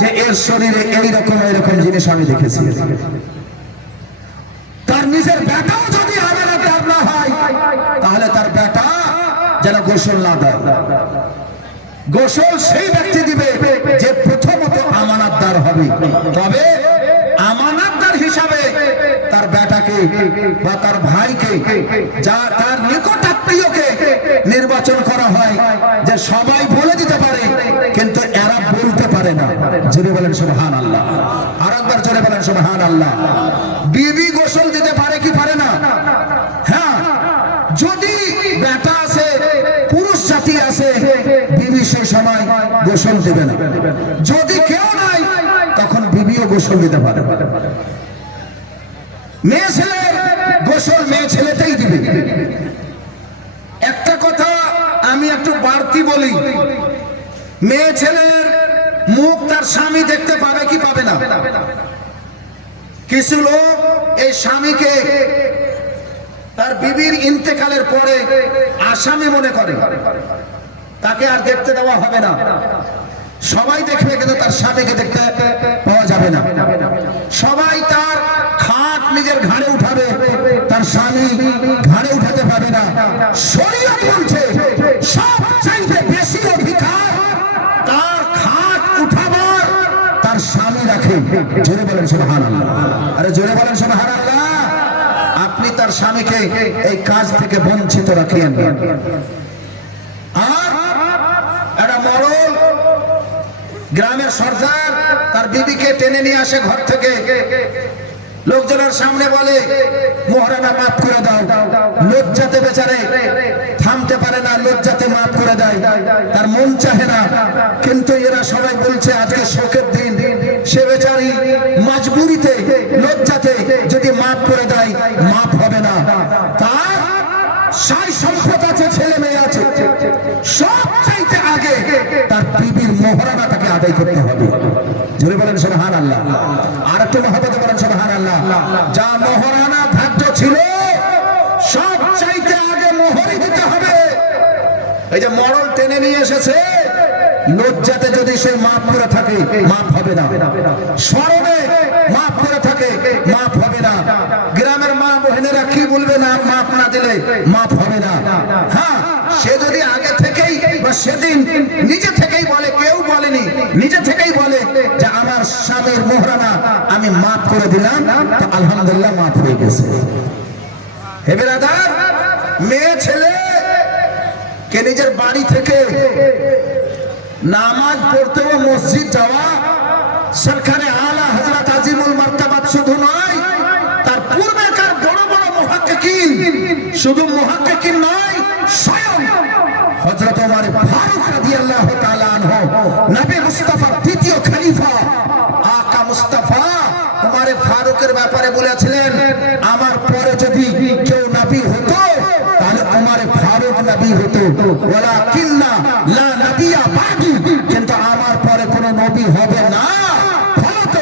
যে এর শরীরে এইরকম এইরকম জিনিস আমি দেখেছি। তার নিজের বেটাও যদি আমানতদার না হয়, তাহলে তার বেটা যেন গোসল না দেয়। গোসল সেই ব্যক্তি দিবে যে প্রথমত আমানতদার হবে। তবে আমানতদার হিসাবে তার বেটাকে বা তার ভাইকে, যা তার নিকট আত্মীয়কে নির্বাচন করা হয়, যে সবাই বলে দিতে পারে কিন্তু এরা বলতে পারে না। জোরে বলেন সুবহানাল্লাহ। আর একবার জোরে বলেন সুবহানাল্লাহ। বিবি গোসল দিতে পারে কি পারে না? হ্যাঁ, যদি বেটা আছে, পুরুষ জাতি আছে, বিবি সেই সময় গোসল দেবে না। যদি কেউ নাই, তখন বিবিও গোসল দিতে পারে। মেয়ে ছেলের গোসল মেয়ে ছেলেতেই দিবে। একটা কথা আমি একটু বাড়তি বলি, মেয়ে ছেলের মুখ তার স্বামী দেখতে পাবে কি পাবে না? কিছু লোক এই স্বামীকে তার বিবির ইন্তেকালের পরে আসামি মনে করে, তাকে আর দেখতে দেওয়া হবে না। সবাই দেখবে কিন্তু তার স্বামীকে দেখতে পাওয়া যাবে না। সবাই তার খাট নিজের ঘাড়ে উঠাবে, তার স্বামী ঘাড়ে উঠাতে পারবে না। শরীয়ত বলছে সবচাইতে বেশি অধিকার তার খাট উঠাবার তার স্বামী রাখে। জোরে বলেন সুবহানাল্লাহ। আরে জোরে বলেন সুবহানাল্লাহ। আপনি তার স্বামীকে এই কাজ থেকে বঞ্চিত রাখেন। আর একটা মরল গ্রামের সর্দার তার বিবিকে টেনে নিয়ে আসে ঘর থেকে, লোকজনের সামনে বলে মোহরানা মাফ করে দাও। লজ্জাতে বেচারে থামতে পারে না, লজ্জাতে মাফ করে দেয়, তার মন চাহে না। কিন্তু এরা সবাই বলছে আজকে শোকের দিন, সে বেচারি মজবুরিতে লজ্জাতে যদি মাফ করে দেয় মাফ হবে না। তার সাই সম্পদ আছে, ছেলে মেয়ে আছে, সব চাইতে আগে তার বিবির মোহরানা তাকে আদায় করতে হবে। জোরে বলেন সুবহানাল্লাহ। আর একটু মহব্বতে বলেন সুবহানাল্লাহ। যা মোহরানা ধার্য ছিল সব চাইতে আগে মোহরই দিতে হবে। এই যে মরণ টেনে নিয়ে এসেছে, লজ্জাতে যদি সে মাফ করে থাকে মাফ হবে না, শরমে মাফ করে থাকে মাফ হবে না। গ্রামের মা বোনেরা কি বলবে না মাফ না দিলে মাফ হবে না। হ্যাঁ, সে যদি আগে থেকেই বা সেদিন নিজে থেকেই বলে, কেউ বলেনি, নিজে থেকেই বলে যে আমার স্বামীর মোহরানা আমি মাফ করে দিলাম, তো আলহামদুলিল্লাহ মাফ হয়ে গেছে। হে ব্রাদার, মেয়ে ছেলে কে নিজের বাড়ি থেকে নামাজ পড়তে ও মসজিদ যাওয়া সরকারে আলা হযরত আজিমুল মারতাবাত শুধু নয়, তার পূর্বেকার বড় বড় মুহাক্কিকিন, শুধু মুহাক্কিকিন নয়, স্বয়ং হযরত ওমর ফারুক রাদিয়াল্লাহু তাআলা আনহু, নবী মুস্তাফার দ্বিতীয় খলিফা আকা মুস্তাফা ওমর ফারুকের ব্যাপারে বলেছিলেন, আমার পরে যদি কেউ নবী হতো তাহলে ওমর ফারুক নবী হতো। ওয়ালাকিন্না লা নবিয়া বাদি, কিন্তু আমার পরে কোনো নবী হবে না, ফলত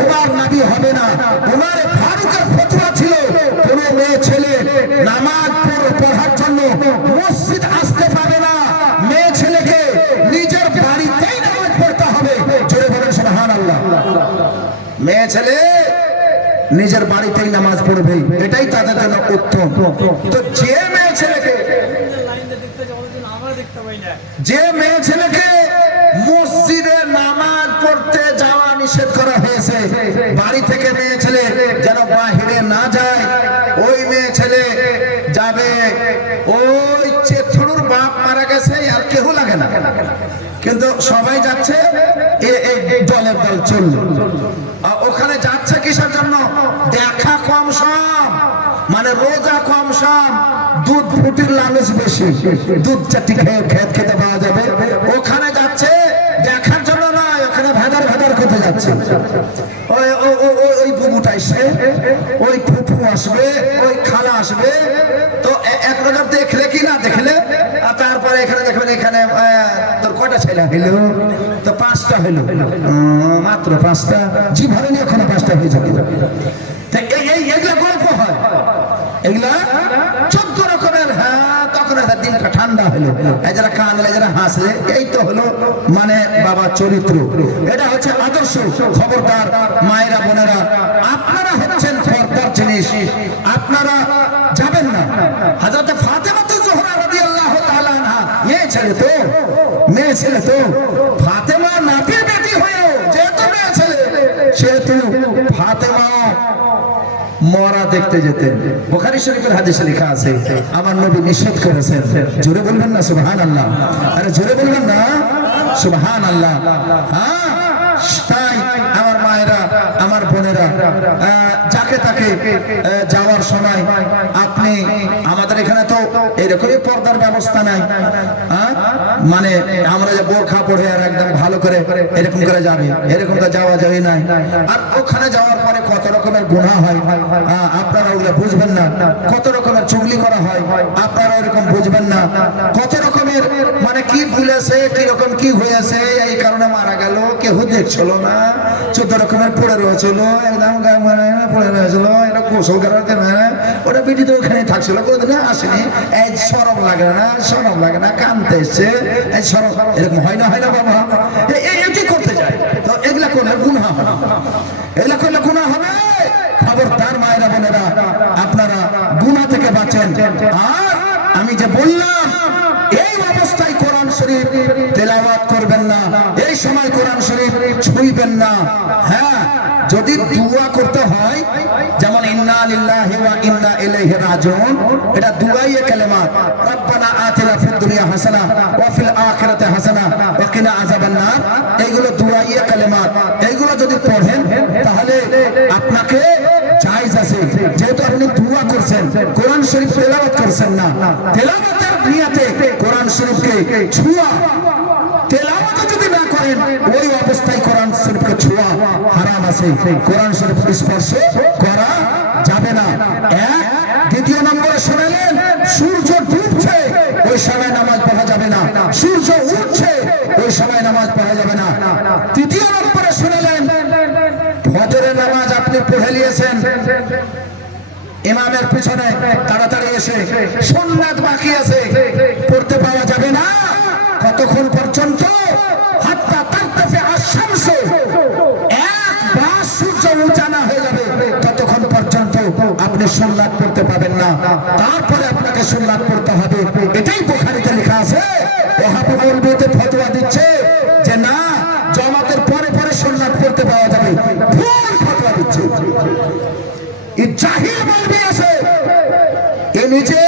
ওমর নবী হবে না। ওমর ফারুকের ফতোয়া ছিল কোন মেয়ে ছেলে নামাজ পড়ার জন্য মসজিদ আসতে পারে না, মেয়ে ছেলেকে নিজের বাড়িতেই নামাজ পড়তে হবে। জোরে বলেন সুবহানাল্লাহ। মেয়ে ছেলে নিজের বাড়িতেই নামাজ পড়বে, এটাই তাদের জন্য উত্তম। তো যে মেয়ে ছেলেকে মসজিদে নামাজ পড়তে যাওয়া নিষেধ করা হয়েছে, বাড়ি থেকে মেয়ে ছেলে যেন বাহিরে না যায়, ওই মেয়ে ছেলে যাবে ওই চেথুর বাপ মারা গেছে আর কেউ লাগে না, কিন্তু সবাই যাচ্ছে এই দলের দল চলল। ওখানে যাচ্ছে কিসের জন্য? দেখা কম সম, মানে রোজা কম সম, দুধ ফুটির লালচ বেশি, দুধ চারটি খেতে পাওয়া যাবে। ওখানে যাচ্ছে দেখার জন্য নয়, ওখানে ভেদার ভেদার করতে যাচ্ছে। ওই বুবুটা আসবে, ওই ফুফু আসবে, ওই খালা আসবে, তো এক নজর দেখলে কি না দেখলে, আর তারপরে এখানে দেখবেন এখানে তোর কয়টা ছেলে হইলো, তো 5টা হইলো, মাত্র 5টা, জি ভরেনি এখনো 5টা হয়ে যাবে। এগুলা গল্প হয়, এগুলা 14 রকমের। হ্যাঁ, তখন দিনটা ঠান্ডা হলো, যারা কানলে যারা হাসলে, এই তো হলো মানে বাবা চরিত্র। এটা হচ্ছে আদর্শ। খবরদার মায়েরা বোনেরা, আপনারা হচ্ছেন পর্দার জিনিস, আপনারা যাবেন না। হযরত ফাতেমা জোহরা রাদিয়াল্লাহু তাআলা আনহা মেয়ে ছেলে তো ফাতেমা নবীর বেটি হয়েও যেহেতু মেয়ে ছেলে, সেহেতু ফাতেমা মরা দেখতে যেতেন। বুখারী শরীফের হাদিসে লেখা আছে, আমার নবী নিষেধ করেছেন। জোরে বলবেন না সুবহানাল্লাহ? আরে জোরে বলবেন না সুবহানাল্লাহ? হ্যাঁ, তাই আমার মায়েরা, আমার বোনেরা, যাকে তাকে যাওয়ার সময় আপনি, আমাদের এখানে তো এরকমই পর্দার ব্যবস্থা নাই, মানে আমরা যে বোরখা পরে আর একদম ভালো করে এরকম করে যাবে, এরকম তো যাওয়া যাবে না। আর ওখানে যাওয়ার পরে কত রকমের গুনাহ হয়, আপনারা ওগুলো বুঝবেন না। কত রকমের চুগলি করা হয়, আপনারা এরকম বুঝবেন না। কত রকমের মানে কি ভুলেছে, কি রকম কি হয়েছে, এই কারণে মারা গেল, কেউ দেখছিল না, 14 রকমের পড়ে রয়েছিল, একদম পড়ে রয়েছিল, এটা গোসল করার ওটা পিঠি তো ওখানে থাকছিল, কোনোদিন আসেনি। এই শরম লাগে না, কানতে এসছে, এই শরম, এরকম হয় না বাবা? এটি করতে যায়, তো এগুলা করলে গুনাহ হবে, এগুলা করলে গুনাহ হবে। খবরদার মায়েরা বোনেরা, আপনারা গুনাহ থেকে বাঁচেন। আর আমি যে বললাম, এই অবস্থায় কোরআন শরীফ তেলাওয়াত করবেন না, এই সময় কোরআন শরীফ ছুঁইবেন না। হ্যাঁ, যদি দুয়া করতে হয়, যেমন ইন্না লিল্লাহি ওয়া ইন্না ইলাইহি রাজিউন, এটা দুআয়ে কালেমাত, রব্বানা আতিনা ফিদ দুনিয়া হাসানা ওয়া ফিল আখিরাতি হাসানা ওয়া কিনা আযাবান নার, এইগুলো দুআয়ে কালেমাত। এইগুলো যদি পড়েন তাহলে আপনাকে জায়েজ আছে। যেহেতু আপনি দুয়া করছেন, কোরআন শরীফ তেলাওয়াত করছেন না, তেলাওয়াতের নিয়তে কোরআন শরীফকে ছোঁয়া, তেলাওয়াত যদি না করেন, ওই অবস্থায় কোরআন শরীফকে ছোঁয়া হারাম আছে। কোরআন শরীফ স্পর্শ করা যাবে না। এক। দ্বিতীয় নম্বরে শুনলেন, সূর্য ডুবছে ওই সময় নামাজ পড়া যাবে না, সূর্য উঠছে ওই সময় নামাজ পড়া যাবে না। তৃতীয় নম্বরে শুনলেন, ফজরের নামাজ আপনি পড়ে নিয়েছেন, ইমামের পিছনে তাড়াতাড়ি এসে সুন্নাত বাকি আছে, পড়তে পাওয়া যাবে না কতক্ষণ পর্যন্ত? হাত্তা তারতাফি আশ-শামস, একবার সূর্য উঁচা না হয়ে যাবে ততক্ষণ পর্যন্ত আপনি সুন্নাত পড়তে পাবেন না। তারপরে আপনাকে সুন্নাত পড়তে হবে। এটাই বুখারীতে লেখা আছে। ওহাবি মৌলবীতে ফতোয়া দিচ্ছে যে না, জামাতের পরে পরে সুন্নাত পড়তে পাওয়া যাবে, ভুল ফতোয়া দিচ্ছে। এই জাহিল মৌলবী আছে, এ নিজে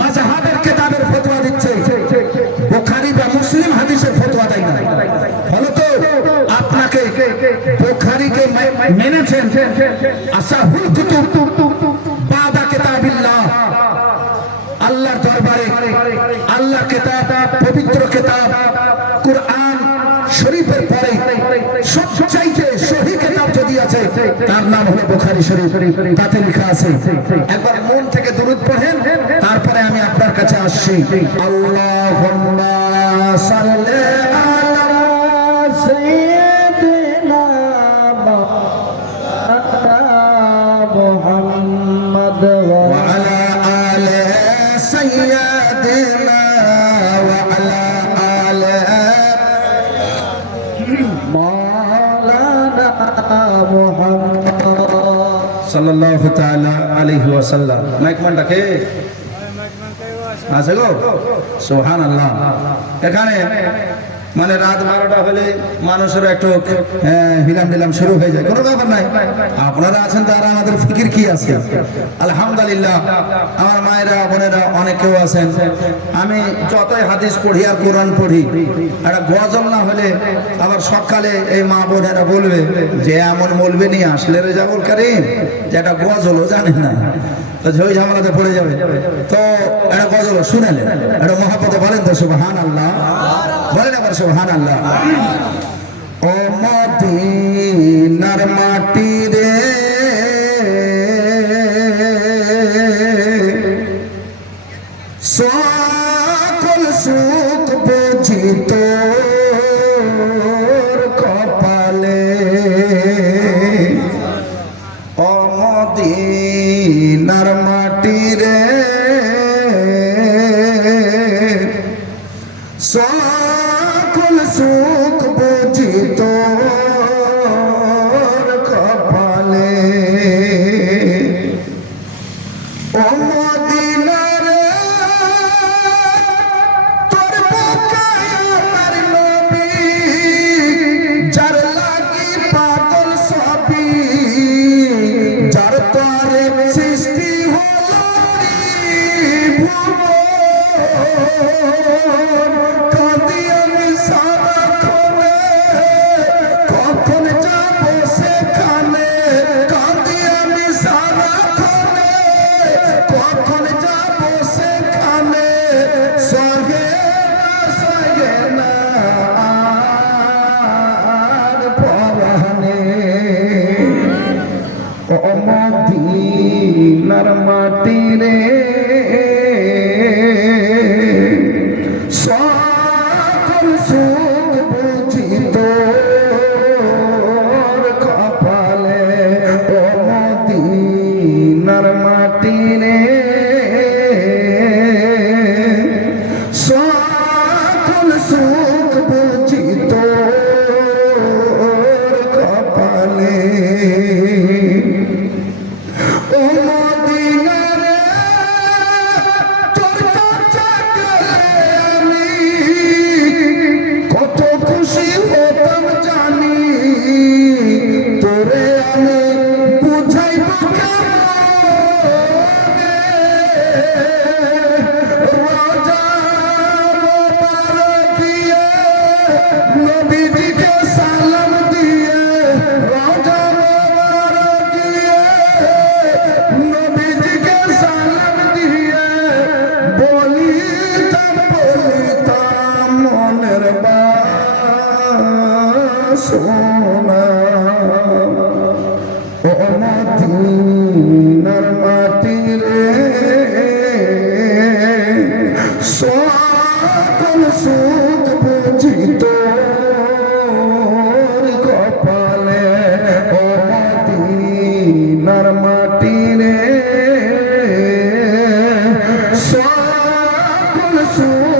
মাযহাবের কিতাবের ফতোয়া দিচ্ছে, বুখারী বা মুসলিম হাদিসের ফতোয়া দেয় না। ফলত আপনাকে বুখারীকে মেনেছেন, আসাহুল কুতুব বাদা কিতাবিল্লাহ, আল্লাহর দরবারে আল্লাহর কিতাব, পবিত্র কিতাব কুরআন শরীফের পরে সবচাইতে সহি কিতাব যদি আছে, তার নাম হলো বুখারী শরীফ। তাতে লেখা আছে, একবার মন থেকে দরুদ পড়েন, তারপরে আমি আপনার কাছে আসছি। আল্লাহুম্মা সাল্লি আলা সাইয়্যিদিনা মুহাম্মাদ ওয়া আলা আলি সাইয়্যিদিনা ওয়া আলা আলি মাওলানা মুহাম্মদ সাল্লাল্লাহু তাআলা আলাইহি ওয়াসাল্লাম। মাইক মান ডাকে আছে গো, সুবহানাল্লাহ। এখানে মানে রাত 12টা হলে মানুষের একটু হিলাম দিলাম শুরু হয়ে যায়, কোনো ব্যাপার নাই। আপনারা আছেন তারা আমাদের ফিকির কি আছে? আলহামদুলিল্লাহ আমার মায়েরা বোনেরা অনেক কেউ আছেন। আমি যতই হাদিস পড়ি আর কোরআন পড়ি, একটা গজল না হলে আবার সকালে এই মা বোনেরা বলবে যে এমন বলবে নি আসলে রেজাউল করিম যে একটা গজলও জানেন না, তো ঝই ঝামেলাতে পড়ে যাবে। তো একটা গজল শুনেলেন, একটা মহাপদে বলেন তো সুবহানাল্লাহ, বলেন আবার সুবহানাল্লাহ। ও মদিনার মাটি রে সকল সুখ বুঝি তোর কপালে, ও মদিনার মাটি রে সকল সুখ বুঝি তোর কপালে, ও মদিনা রে তোর বুকে আমার নবী যার লাগি পাগল সবই, যার তরে সৃষ্টি হলো ত্রিভুবন, কাঁদি আমি সারাক্ষণে কখন যাব সেখানে, কাঁদি আমি সারাক্ষণে কখন যাব সেখানে, সহে না আর পরানে, ও মদিনার মাটি রে সকল সুখ বুঝি তোর কপালে, ও মদিনার মাটি রে সকল সুখ বুঝি তোর কপালে, ও মদিনা রে তোর কাছে গেলে আমি কত খুশি হতাম জানি, তোরে আমি বুঝাইব কেমনে, রাজা মোবারক গিয়ে নবীজিকে সালাম দিয়ে, রাজা মোবারক গিয়ে নবীজিকে সালাম দিয়ে বলিতাম মনের বাসনা, ও মদিনার মাটি রে সকল সুখ বুঝি তোর কপালে, ও মদিনার মাটি রে সকল সুখ